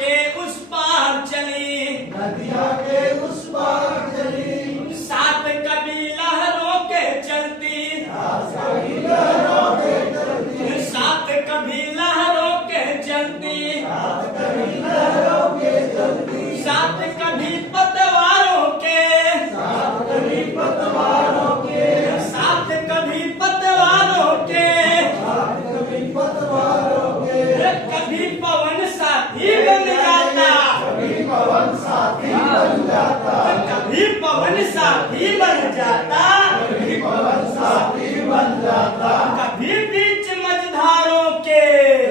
के उस पार चली, नदिया के उस पार चली, साथ कभी लहरों के चलती, कभी लहरों के चलती, साथ कभी लहरों के चलती, कभी लहरों के चलती, साथ कभी पतवारों के, कभी पतवारों के, साथ कभी पतवारों के, कभी पतवारों के, कभी पवन साथी बन जाता, कभी पवन साथी बन जाता, कभी पवन साथी बन जाता, कभी पवन साथी बन जाता, कभी बीच मझधारों के,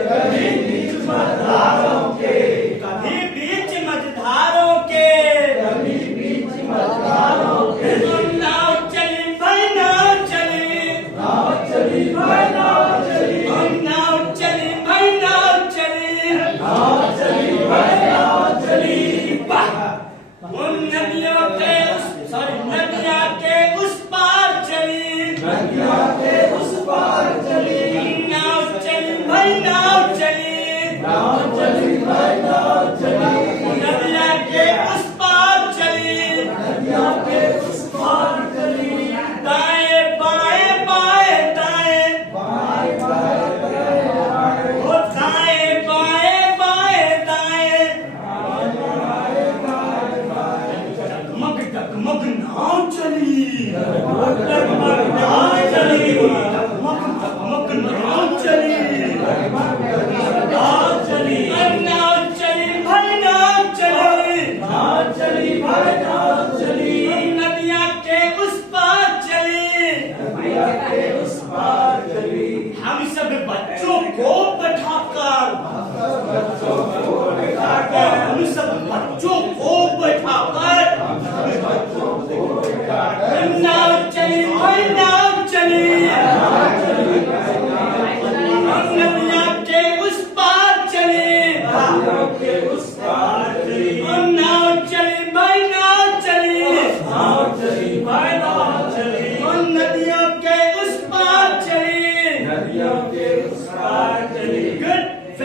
कभी बीच मझधारों के, कभी बीच मझधारों के, कभी बीच मझधारों के, नाव चली भाई नाव चली, नाव चली भाई नाव चली, नाव चली भाई नाव चली, नाव चली भाई नाव चली, उन नदियों के नदिया के उस पार चली, नदिया के उस पार चली, नाव चली भाई नाव चली, नाव चली भाई नाव चली, नदिया के उस